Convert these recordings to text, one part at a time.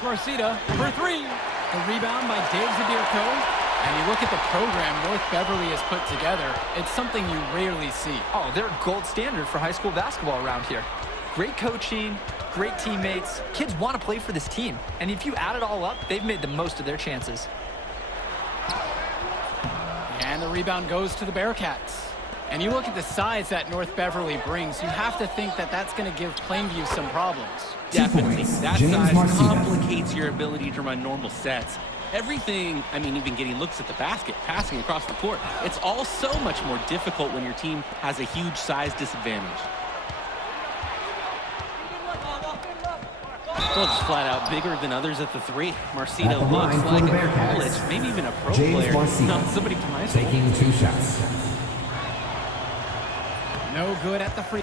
Marcita for three. The rebound by Dave Zadirko. And you look at the program North Beverly has put together, it's something you rarely see. Oh, they're a gold standard for high school basketball around here. Great coaching, great teammates. Kids want to play for this team. And if you add it all up, they've made the most of their chances. And the rebound goes to the Bearcats. And you look at the size that North Beverly brings, you have to think that that's going to give Plainview some problems. Definitely. That James size Marcita. complicates your ability to run normal sets. Everything, I mean, even getting looks at the basket, passing across the court, it's all so much more difficult when your team has a huge size disadvantage. Well, just flat out bigger than others at the three. Marcita At the line looks for like the a Bearcats, college, maybe even a pro James player, Marcita. not somebody from high school. Taking 2 shots. No good at the free.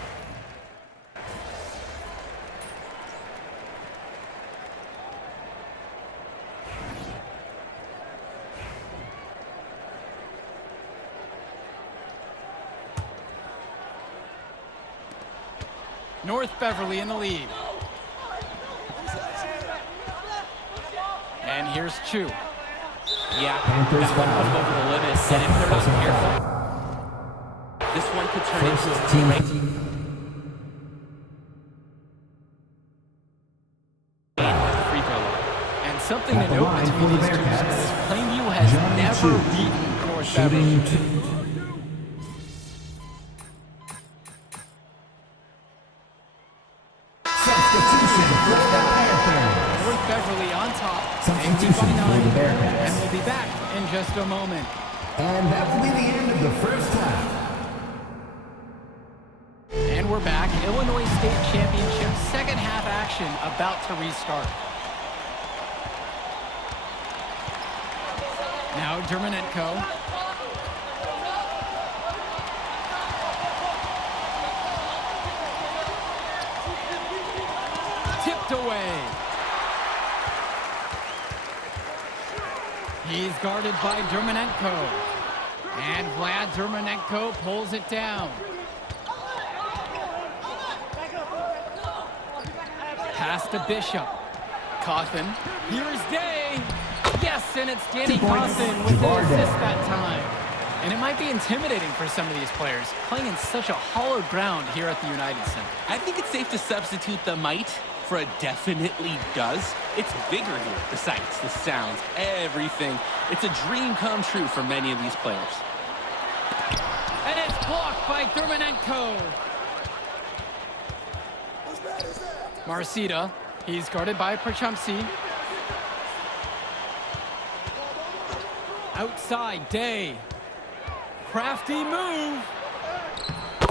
North Beverly in the lead. And here's Chu. Yeah, Panthers that one foul. was over the limit, and if they're not careful, this one could turn into First a team. great free throw line. And something At to the note line between for the these two Bearcats, schools, Plainview has Johnny never Chu. beaten North Beverly. Shooting 2. Substitution for the Panthers. North Beverly on top, Substitution 18 by for the 9, Bearcats. and we'll be back in just a moment. And that will be the end of the first half. And we're back. Illinois State Championship second half action about to restart. Now Dermonenko. Tipped away. He's guarded by Dermonenko. And Vlad Dermonenko pulls it down. Pass to Bishop. Cawthon. Here's Day. Yes, and it's Danny 2 points, Cawthon with the Jabbar Day. assist that time. And it might be intimidating for some of these players, playing in such a hollowed ground here at the United Center. I think it's safe to substitute the might for a definitely does. It's bigger here. The sights, the sounds, everything. It's a dream come true for many of these players. And it's blocked by Dermonenko. Marcita. He's guarded by Prachumsi. Outside, Day. Crafty move.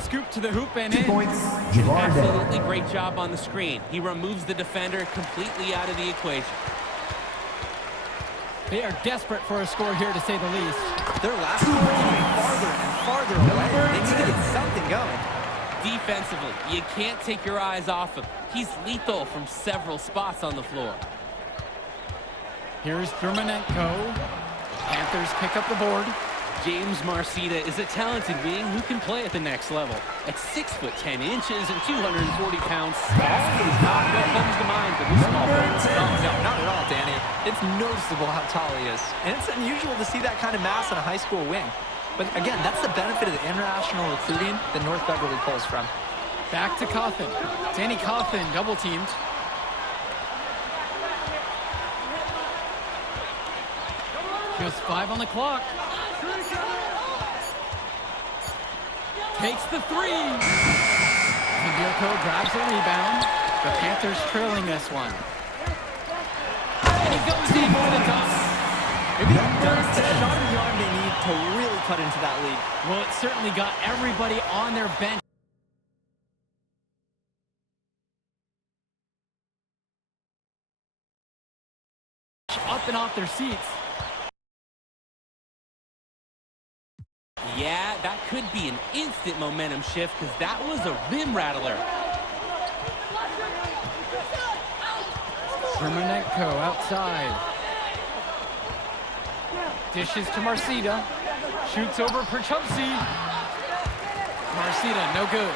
Scoop to the hoop and 2 in. points. Jabbar Day. Absolutely great job on the screen. He removes the defender completely out of the equation. They are desperate for a score here, to say the least. Their last two are getting farther and farther away. They need to get something going. Defensively, you can't take your eyes off him. He's lethal from several spots on the floor. Here's Dermonenko. Panthers pick up the board. James Marcita is a talented wing who can play at the next level. At 6'10" and 240 pounds, small is not what comes to mind for this small player. No, not at all, Danny. It's noticeable how tall he is. And it's unusual to see that kind of mass on a high school wing. But again, that's the benefit of the international recruiting that North Beverly pulls from. Back to Cawthon. Danny Cawthon double teamed. Just 5 on the clock. Takes the three. Zadirko grabs the rebound. The Panthers trailing this one. And he goes in for the dunk. That's the shot in the arm they need to really cut into that lead. Well, it certainly got everybody on their bench up and off their seats. Yeah, that could be an instant momentum shift because that was a rim rattler. Dermonenko outside. Dishes to Marcita. Shoots over Prachumsi. Marcita, no good.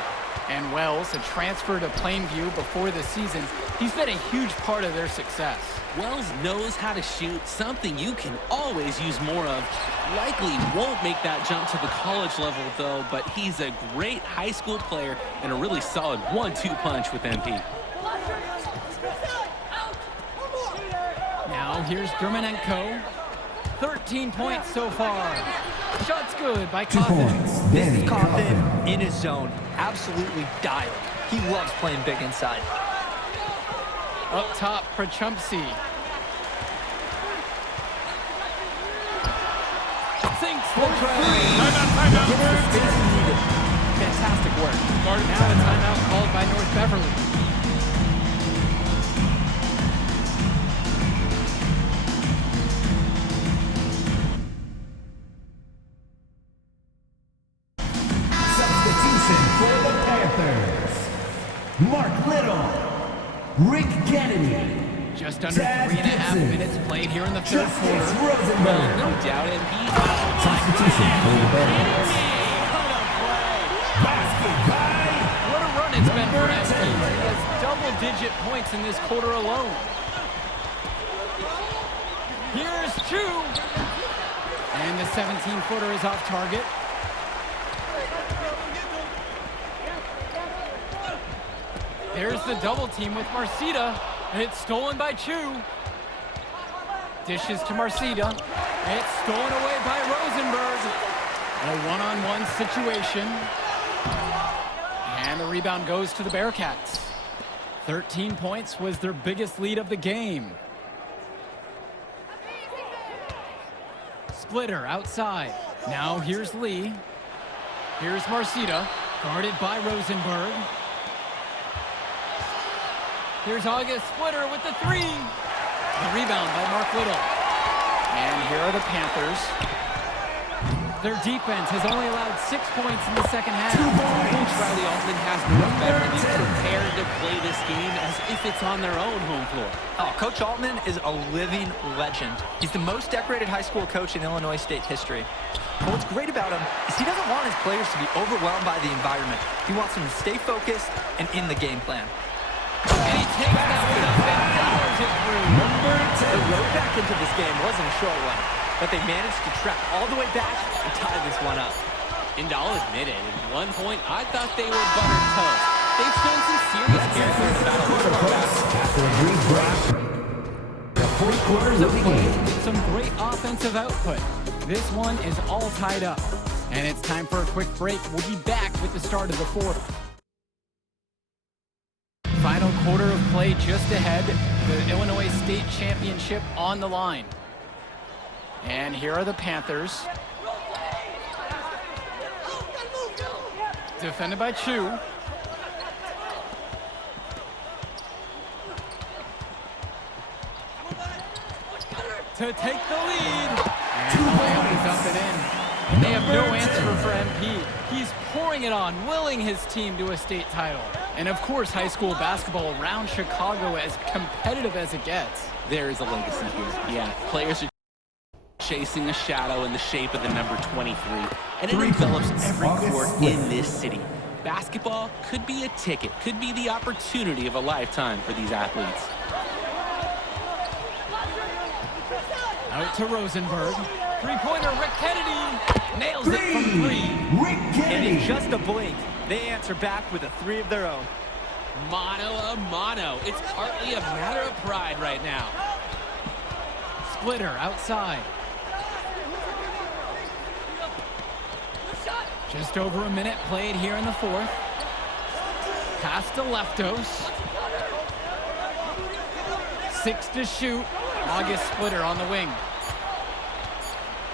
And Wells, a transfer to Plainview before the season, he's been a huge part of their success. Wells knows how to shoot, something you can always use more of. Likely won't make that jump to the college level, though, but he's a great high school player and a really solid 1-2 punch with MP. Now here's Germanenko. 13 points so far. Shot's good by 2 Coffin. points. This Danny is Coffin Coffin. in his zone. Absolutely dialed. He loves playing big inside. Up top for Chumpsy. Sinks the tray. Fantastic work. Now a timeout called by North Beverly. Substitution for the Panthers. Mark Little. Rick Kennedy. Just under Taz 3.5 Gibson. minutes played here in the third Justice quarter. Rosenberg. No doubt, MP. Substitution for the Panthers. Basket by What a run it's been for SP. He has double-digit points in this quarter alone. Here's Chu. And the 17-footer is off target. There's the double team with Marcita. And it's stolen by Chu. Dishes to Marcita. And it's stolen away by Rosenberg. A one-on-one situation. And the rebound goes to the Bearcats. 13 points was their biggest lead of the game. Splitter outside. Now here's Lee. Here's Marcita, guarded by Rosenberg. Here's August Splitter with the three. The rebound by Mark Little. And here are the Panthers. Their defense has only allowed 6 points in the second half. Coach Riley Altman has North Beverly prepared to play this game as if it's on their own home floor. Oh, Coach Altman is a living legend. He's the most decorated high school coach in Illinois State history. But what's great about him is he doesn't want his players to be overwhelmed by the environment. He wants them to stay focused and in the game plan. And he takes that one up and powers it through. The road back into this game wasn't a short one, but they managed to track all the way back and tie this one up. And I'll admit it, at one point, I thought they were buttered toast. They've shown some serious character in the battle of basketball. After a brief break, the fourth quarter is played. Some great offensive output. This one is all tied up. And it's time for a quick break. We'll be back with the start of the fourth. Final quarter of play just ahead. The Illinois State Championship on the line. And here are the Panthers. Defended by Chu. To take the lead. And the layup is up and in. And they have no answer for MP. He's pouring it on, willing his team to a state title. And of course, high school basketball around Chicago as competitive as it gets. There is a legacy here. Yeah, players are chasing a shadow in the shape of the number 23. And it 3 envelops points. every August court Splitt. in this city. Basketball could be a ticket, could be the opportunity of a lifetime for these athletes. Out to Rosenberg. Three-pointer, Rick Kennedy. Nails it from three. Rick And Kennedy. in just a blink, they answer back with a three of their own. Mano a mano. It's partly a matter of pride right now. Splitter outside. Just over a minute played here in the fourth. Pass to Leftos. 6 to shoot. August Splitter on the wing.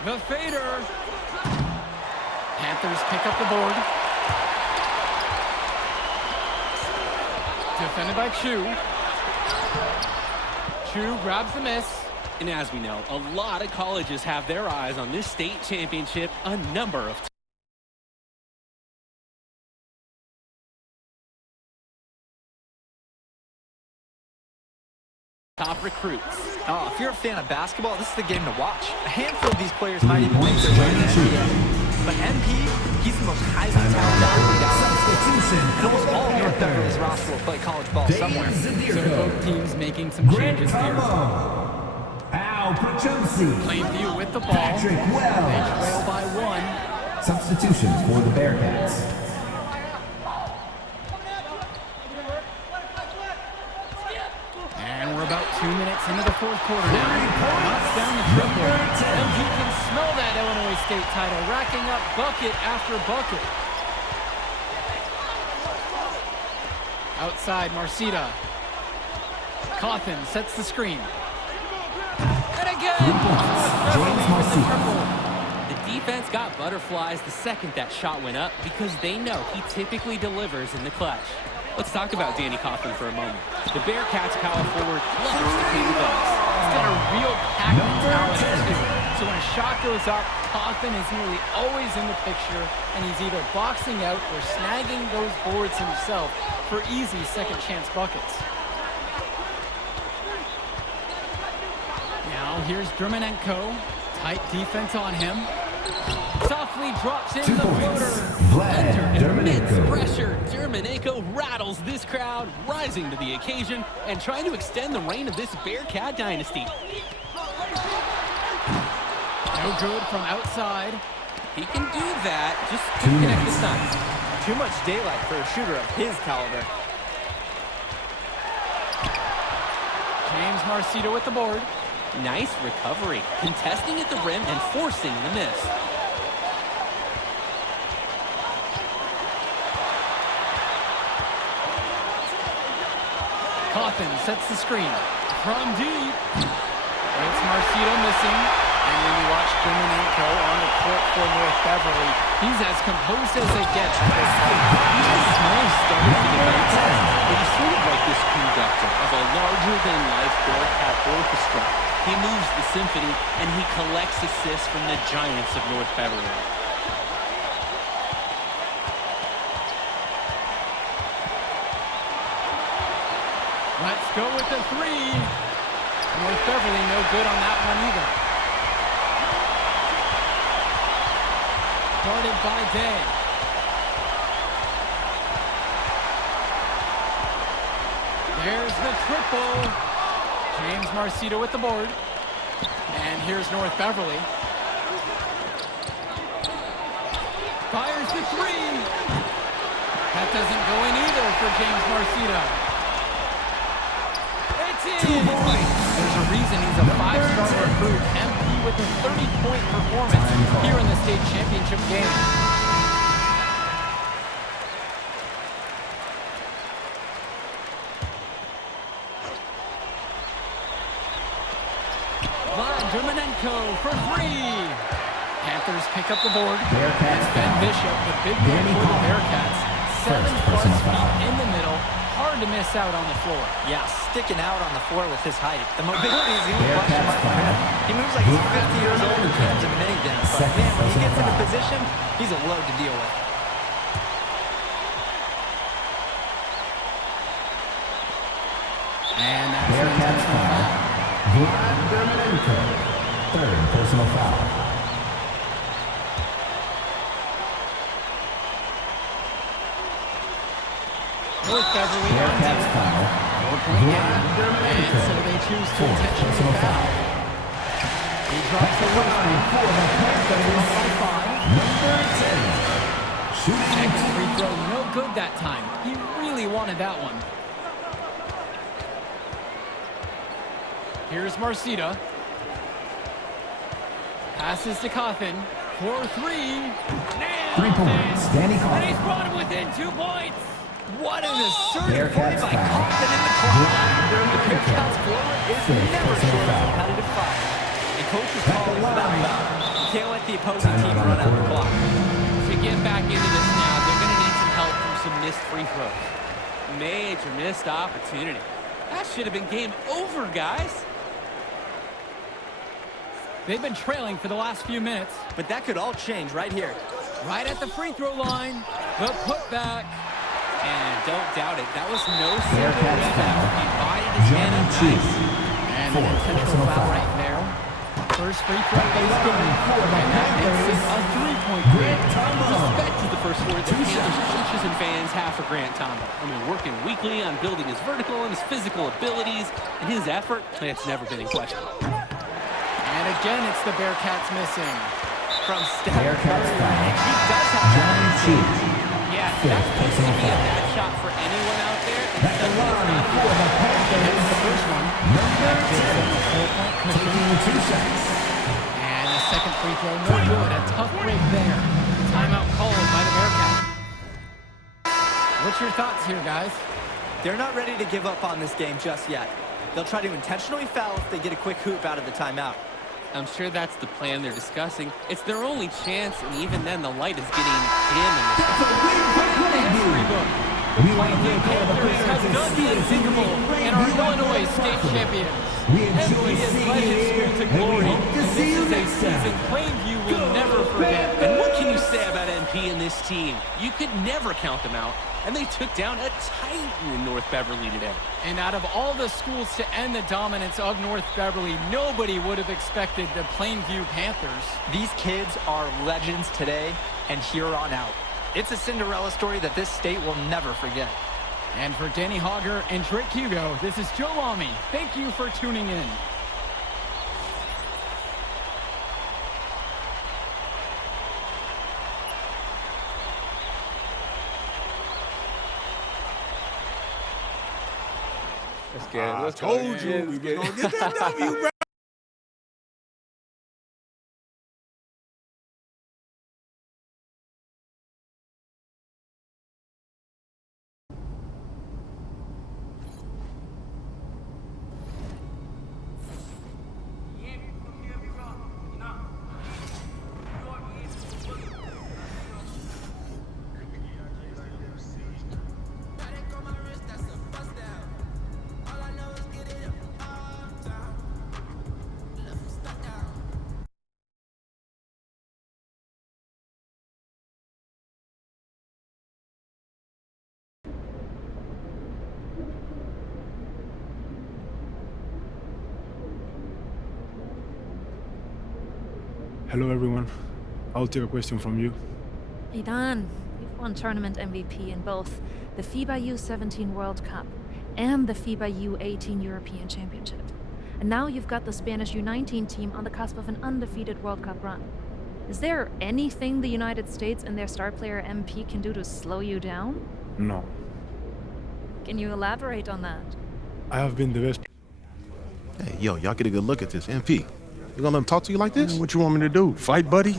The fader. Panthers pick up the board. Defended by Chu. Chu grabs the miss. And as we know, a lot of colleges have their eyes on this state championship a number of times. Top recruits. Oh, if you're a fan of basketball, this is the game to watch. A handful of these players might even make their way to the NBA. But MP, he's the most highly talented athlete out there. Substitution And almost for the all of North Beverly's Panthers. roster will play college ball Dave somewhere. So Zadirko. both teams making some Grant changes here. Como. Al Prochumsey. Plainview with the ball. Patrick They Wells. trail by one. Substitution for the Bearcats. And we're about 2 minutes into the fourth quarter now. Knocks down the triple. MP can smell that Illinois State title, racking up bucket after bucket. Outside, Marcita. Cawthon sets the screen. And again! James Marcita. The defense got butterflies the second that shot went up because they know he typically delivers in the clutch. Let's talk about Danny Cawthon for a moment. The Bearcats power forward loves to clean the bugs. He's got a real pack mentality too. So when a shot goes up, Cawthon is nearly always in the picture, and he's either boxing out or snagging those boards himself for easy second chance buckets. Now here's Dermonenko. Tight defense on him. Softly drops in 2 the points. floater. Vlad Immense Dermonenko. pressure. Dermonenko rattles this crowd, rising to the occasion and trying to extend the reign of this Bearcat dynasty. No good from outside. He can do that, just 2 to connect the minutes. Suns. Too much daylight for a shooter of his caliber. James Marcita with the board. Nice recovery, contesting at the rim and forcing the miss. Cawthon sets the screen. From deep. It's Marcita missing. And when you watch Dermonenko on the court for North Beverly, he's as composed as they get at this point. He's a small starter for the Bearcats, but he's sort of like this conductor of a larger-than-life Bearcat orchestra. He moves the symphony, and he collects assists from the giants of North Beverly. Let's go with the three. North Beverly no good on that one either. Guarded by Day. There's the triple. James Marcita with the board. And here's North Beverly. Fires the three. That doesn't go in either for James Marcita. It's in. There's a reason he's a 5-star recruit. MP with a 30-point performance here in the state championship game. Vlad Dermonenko for three. Panthers pick up the board. Bearcats Ben foul. Bishop, the big man Danny for the Cawthon. Bearcats. 7+ personal feet foul. in the middle. Hard to miss out on the floor. Yeah, sticking out on the floor with his height. The mobility is the only question Bearcats mark for him. foul. He moves like he's 50 years old and hands him anything. But Second man, when he personal gets into foul. position, he's a load to deal with. And that's Bearcats foul. Vlad Dermonenko. 3rd personal foul. North Beverly on Bearcats deep. foul. 4-point game. Vlad And so Dermonenko. they choose to 4th intentionally personal foul. foul. He drops the first one. For the Panthers, number 10. Shooting Second free throw, no good that time. He really wanted that one. Here's Marcita. Passes to Cawthon. 4-3. Nailed 3 points. it. Danny And he's Cawthon. brought him within 2 points. What an assertive play Bearcats by foul. Cawthon in the clock. The Dermonenko. Bearcats floor is 5th never personal short of foul. competitive fire. And coach is At the calling for that line. foul. You can't let the opposing Timeout team on run the out the quarter. clock. To get back into this now, they're going to need some help from some missed free throws. Major missed opportunity. That should have been game over, guys. They've been trailing for the last few minutes. But that could all change right here. Right at the free throw line. The putback. And don't doubt it, that was no single Bearcats rebound. foul. He bodied his man Johnny up Chu. nice. And an 4th intentional personal foul foul. right there. first free throw of this game, and that makes it a three-point game. Respect to the first word that Panthers coaches and fans have for Grant Thomas. I mean, working weekly on building his vertical and his physical abilities, and his effort, it's never been in question. And again, it's the Bearcats missing. From Steph Bearcats Curry, by he does have Johnny T. Yeah, that's supposed to be a bad shot for anyone out there. At the line for the Panthers, The first one. number 10, taking 2 shots. And the second free throw, no good. A tough break there. Timeout called by the Bearcats. What's your thoughts here, guys? They're not ready to give up on this game just yet. They'll try to intentionally foul if they get a quick hoop out of the timeout. I'm sure that's the plan they're discussing. It's their only chance, and even then, the light is getting dim in this one. We want to give the Panthers has Bears done the unthinkable and are Illinois state champions. We enjoy MP has seeing led his school to you, and we glory. hope to And see you this is a next time. season Plainview will never forget. And what can you say about MP and this team? You could never count them out, and they took down a Titan in North Beverly today. And out of all the schools to end the dominance of North Beverly, nobody would have expected the Plainview Panthers. These kids are legends today and here on out. It's a Cinderella story that this state will never forget. And for Danny Hogger and Drake Hugo, this is Joe Lamy. Thank you for tuning in. Let's get it. Let's told you we were gonna get that W, bro. Hello everyone. I'll take a question from you. Idan, you've won tournament MVP in both the FIBA U17 World Cup and the FIBA U18 European Championship. And now you've got the Spanish U19 team on the cusp of an undefeated World Cup run. Is there anything the United States and their star player MP can do to slow you down? No. Can you elaborate on that? I have been the best. Hey, yo, y'all get a good look at this. MP, you gonna let him talk to you like this? What you want me to do? Fight, buddy?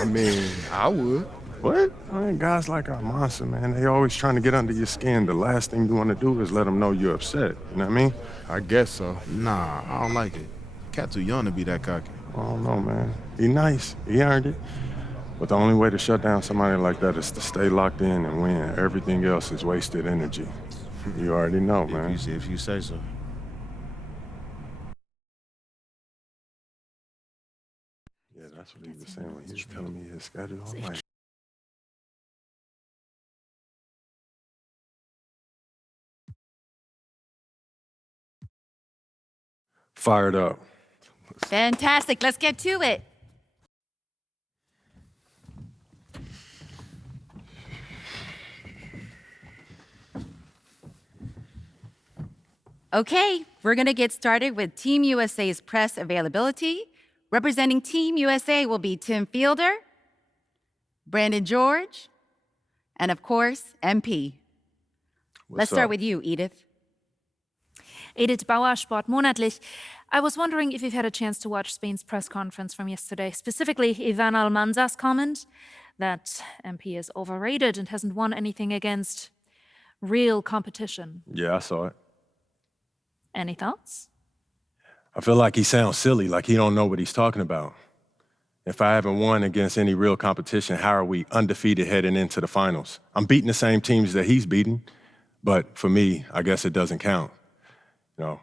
I mean, I would. What? I mean, guys like our monster, man, they always trying to get under your skin. The last thing you want to do is let them know you're upset. You know what I mean? I guess so. Nah, I don't like it. Cat too young to be that cocky. I don't know, man. He nice. He earned it. But the only way to shut down somebody like that is to stay locked in and win. Everything else is wasted energy. You already know, man. If you say so. Yeah, that's what he was saying when he was telling me his schedule. I'm like, fired up. Fantastic. Let's get to it. Okay, we're going to get started with Team USA's press availability. Representing Team USA will be Tim Fielder, Brandon George, and of course, MP. Let's start with you, Edith. Edith Bauer, Sport Monatlich. I was wondering if you've had a chance to watch Spain's press conference from yesterday, specifically Ivan Almanza's comment that MP is overrated and hasn't won anything against real competition. Yeah, I saw it. Any thoughts? I feel like he sounds silly, like he don't know what he's talking about. If I haven't won against any real competition, how are we undefeated heading into the finals? I'm beating the same teams that he's beating, but for me, I guess it doesn't count. You know,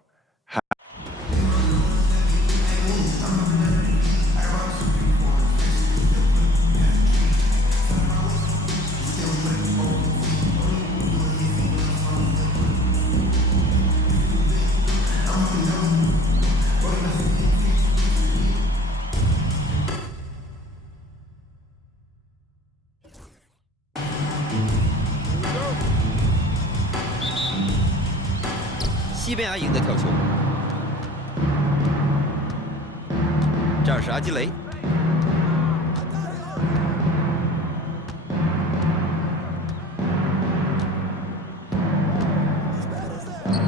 西班牙赢得跳球。这儿是阿基雷。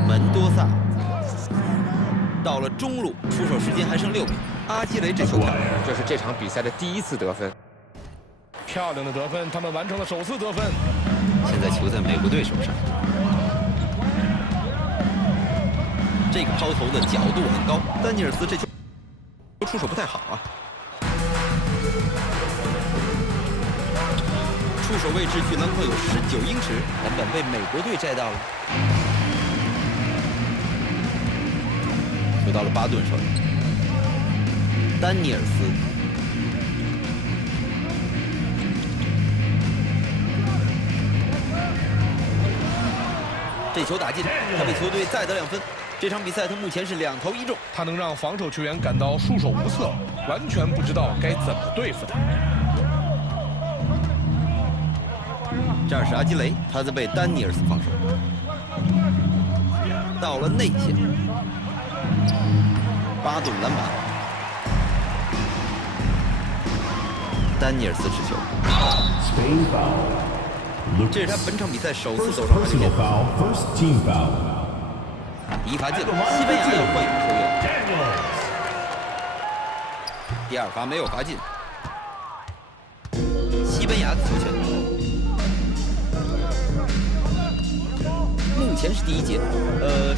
门多萨到了中路，出手时间还剩6秒。阿基雷这球漂亮，这是这场比赛的第1次得分。漂亮的得分，他们完成了首次得分。现在球在美国队手上。这个抛投的角度很高，丹尼尔斯这球出手不太好啊。出手位置距篮筐有19英尺，篮板被美国队摘到了。球到了巴顿手里，丹尼尔斯。这球打进，他为球队再得2分。这场比赛他目前是2投1中，他能让防守球员感到束手无策，完全不知道该怎么对付他。这儿是阿基雷，他在被丹尼尔斯防守。到了内线，巴顿篮板，丹尼尔斯持球。这是他本场比赛首次走上罚球线。第1罚进了，西班牙要换一名球员。第2罚没有罚进，西班牙的球权。目前是第1节，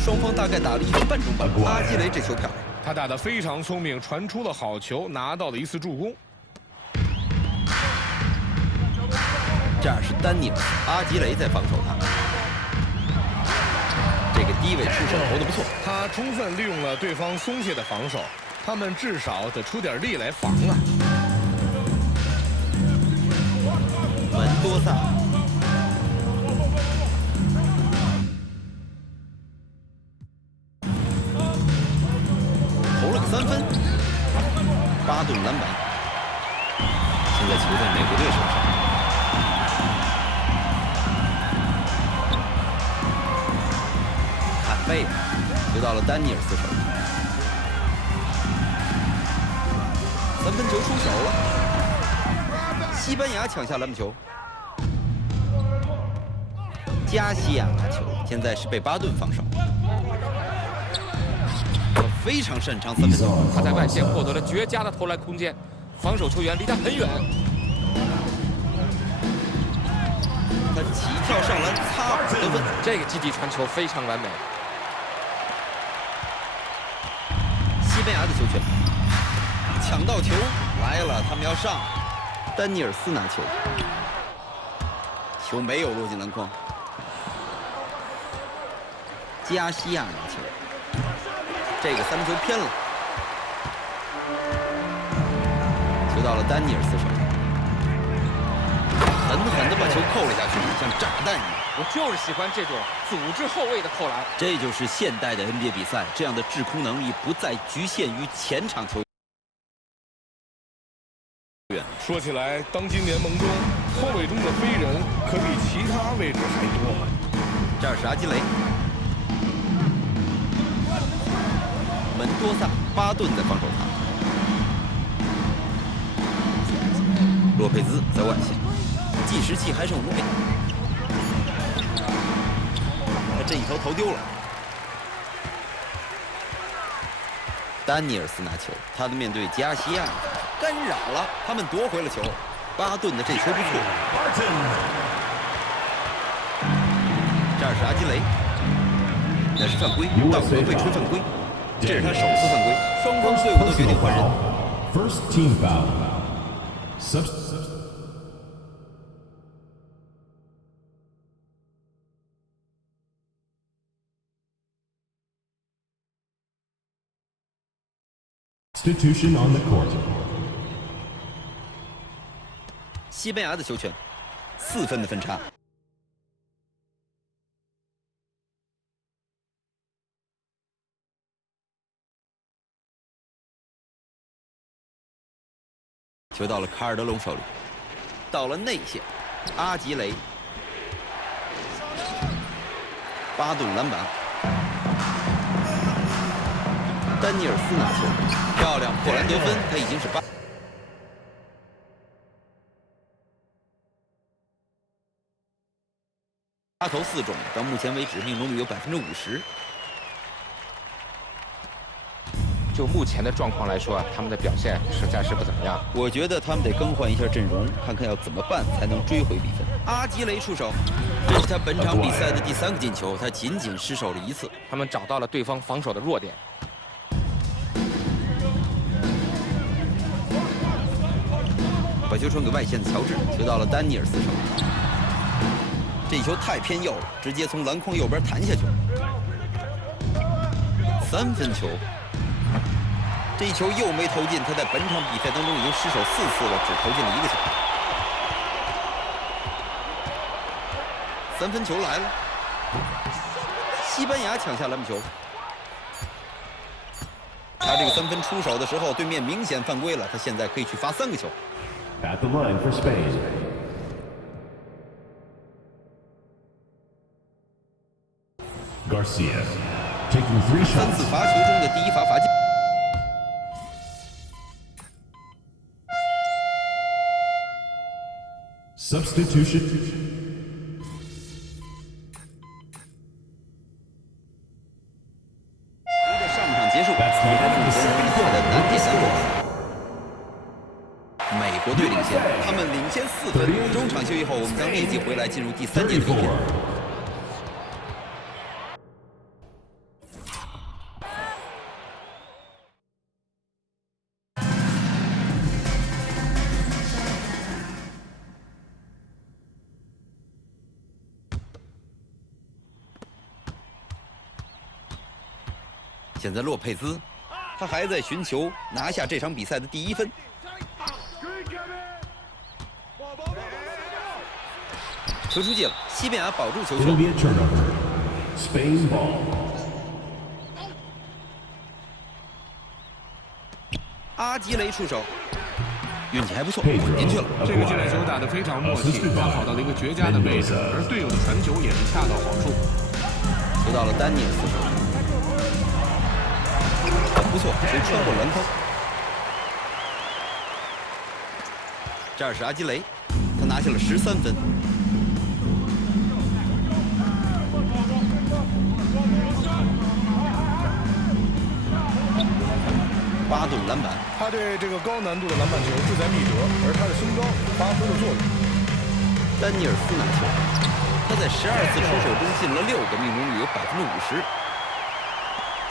双方大概打了1分半钟吧。阿基雷这球漂亮，他打得非常聪明，传出了好球，拿到了1次助攻。这儿是丹尼尔斯，阿基雷在防守他。这个低位出手投得不错，他充分利用了对方松懈的防守，他们至少得出点力来防啊。门多萨，投了个3分，巴顿篮板。现在球在美国队手上。贝尔球到了丹尼尔斯手里，3分球出手了，西班牙抢下篮板球，加西亚拿球，现在是被巴顿防守，非常擅长3分球，他在外线获得了绝佳的投篮空间，防守球员离他很远。他起跳上篮擦补得分，这个基地传球非常完美。西班牙的球权，抢到球来了，他们要上。丹尼尔斯拿球，球没有落进篮筐。加西亚拿球，这个3分球偏了，球到了丹尼尔斯手里，狠狠地把球扣了下去，像炸弹一样。我就是喜欢这种组织后卫的扣篮。这就是现代的 NBA 比赛，这样的制空能力不再局限于前场球员。说起来，当今联盟中后卫中的飞人可比其他位置还多。这儿是阿基雷，门多萨、巴顿在防守他，洛佩兹在外线，计时器还剩5秒。这一投投丢了，丹尼尔斯拿球，他的面对加西亚干扰了，他们夺回了球。巴顿的这球不错，这儿是阿基雷，那是犯规，道格被吹犯规，这是他首次犯规，双方队伍都决定换人。First team foul. Substitution on the court. 西班牙的球权，4分的分差。球到了卡尔德隆手里，到了内线，阿吉雷，巴顿篮板，丹尼尔斯拿球，漂亮破篮得分，他已经是8投4中，到目前为止命中率有50%。就目前的状况来说，他们的表现实在是不怎么样。我觉得他们得更换一下阵容，看看要怎么办才能追回比分。阿吉雷出手，这是他本场比赛的第3个进球，他仅仅失手了1次。他们找到了对方防守的弱点。把球传给外线的乔治，球到了丹尼尔斯手里。这球太偏右了，直接从篮筐右边弹下去。3分球。这一球又没投进，他在本场比赛当中已经失手4次了，只投进了1个球。3分球来了，西班牙抢下篮板球。他这个3分出手的时候，对面明显犯规了，他现在可以去罚3个球。At the line for Spain. Garcia taking 3 shots. 3次罚球中的第1罚罚进。Substitution. 随着上半场结束，比赛的难点3分。美国队领先，他们领先4分。中场休息后，我们将立即回来进入第3节的比拼。现在洛佩兹，他还在寻求拿下这场比赛的第1分。球出界了，西班牙保住球权。Spain ball. 阿吉雷出手，运气还不错，滚进去了。这个进球打得非常默契，他跑到了一个绝佳的位置，而队友的传球也是恰到好处。球到了丹尼尔斯手上。不错，球穿过篮筐。这是阿基雷，他拿下了13分。8洞篮板。他对这个高难度的篮板球志在必得，而他的身高发挥了作用。丹尼尔斯拿球，他在12次出手中进了6个，命中率有50%。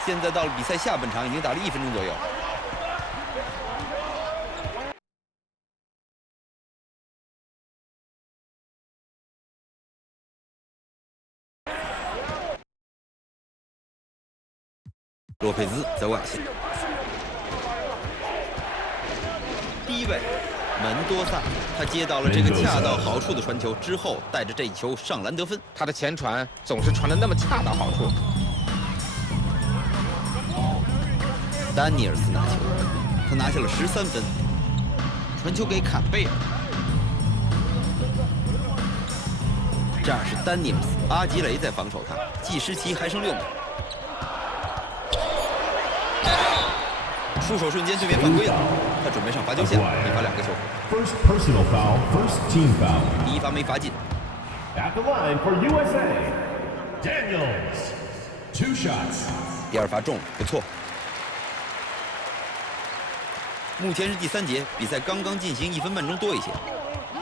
现在到了比赛下半场，已经打了1分钟左右。洛佩兹在外线，第一位门多萨，他接到了这个恰到好处的传球之后，带着这一球上篮得分。他的前传总是传得那么恰到好处。丹尼尔斯拿球，他拿下了13分，传球给坎贝尔。这是丹尼尔斯，阿吉雷在防守他，计时期还剩6秒。出手瞬间，对面犯规了，他准备上罚球线，被罚2个球。First personal foul, first team foul. 第1罚没罚进。At the line for USA, Daniels, 2 shots. 第2罚中，不错。目前是第3节，比赛刚刚进行1分半钟多一些。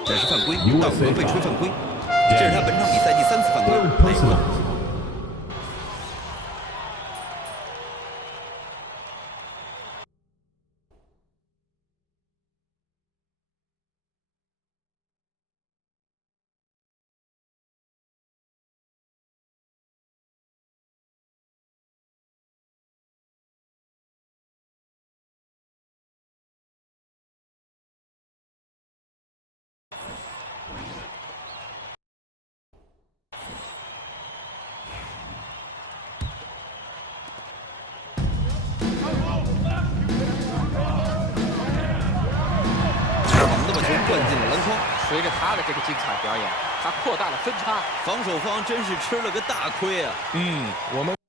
这是犯规，道格被吹犯规，这是他本场比赛第3次犯规。美国。灌进了篮筐。随着他的这个精彩表演，他扩大了分差。防守方真是吃了个大亏啊！我们。